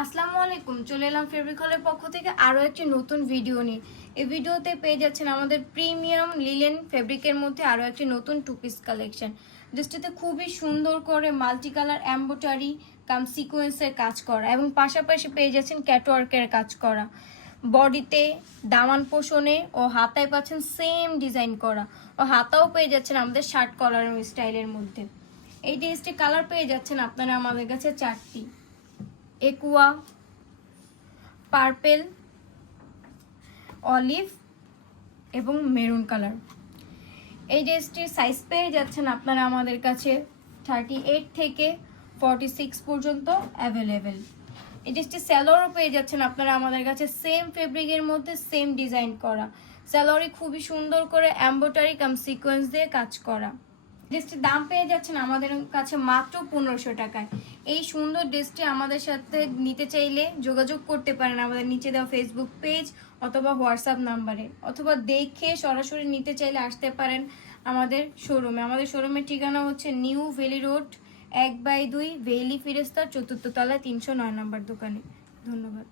আসসালামু আলাইকুম, চলে এলাম ফেব্রিক হলের পক্ষ থেকে আরও একটি নতুন ভিডিও নিয়ে। এই ভিডিওতে পেয়ে যাচ্ছেন আমাদের প্রিমিয়াম লিলেন ফেব্রিকের মধ্যে আরও একটি নতুন টু পিস কালেকশন। ড্রেসটিতে খুবই সুন্দর করে মাল্টি কালার এমব্রয়ডারি কাম সিকোয়েন্সের কাজ করা এবং পাশাপাশি পেয়ে যাচ্ছেন ক্যাটওয়ার্কের কাজ করা। বডিতে দামান পোষণে ও হাতায় পাচ্ছেন সেম ডিজাইন করা, ও হাতাও পেয়ে যাচ্ছেন আমাদের শার্ট কলার স্টাইলের মধ্যে। এই ড্রেসটি কালার পেয়ে যাচ্ছেন আপনারা আমাদের কাছে চারটি: একুয়া, পার্পেল, অলিভ এবং মেরুন কালার। এই ড্রেসটির সাইজ পেয়ে যাচ্ছেন আপনারা আমাদের কাছে 38 থেকে 46 পর্যন্ত অ্যাভেলেবেল। এই ড্রেসটি স্যালোয়ারও পেয়ে যাচ্ছেন আপনারা আমাদের কাছে সেম ফেব্রিকের মধ্যে সেম ডিজাইন করা। স্যালোয়ারে খুবই সুন্দর করে এমব্রয়ডারি কাম সিকোয়েন্স দিয়ে কাজ করা। ড্রেসটির দাম পেয়ে যাচ্ছেন আমাদের কাছে মাত্র 1500 টাকায়। এই সুন্দর ড্রেসটি আমাদের সাথে নিতে চাইলে যোগাযোগ করতে পারেন আমাদের নিচে দেওয়া ফেসবুক পেজ অথবা হোয়াটসঅ্যাপ নাম্বারে, অথবা দেখে সরাসরি নিতে চাইলে আসতে পারেন আমাদের শোরুমে। আমাদের শোরুমের ঠিকানা হচ্ছে নিউ ভ্যালি রোড 1/2 ভেইলি ফিরেস্তার 4th তলায় 309 নম্বর দোকানে। ধন্যবাদ।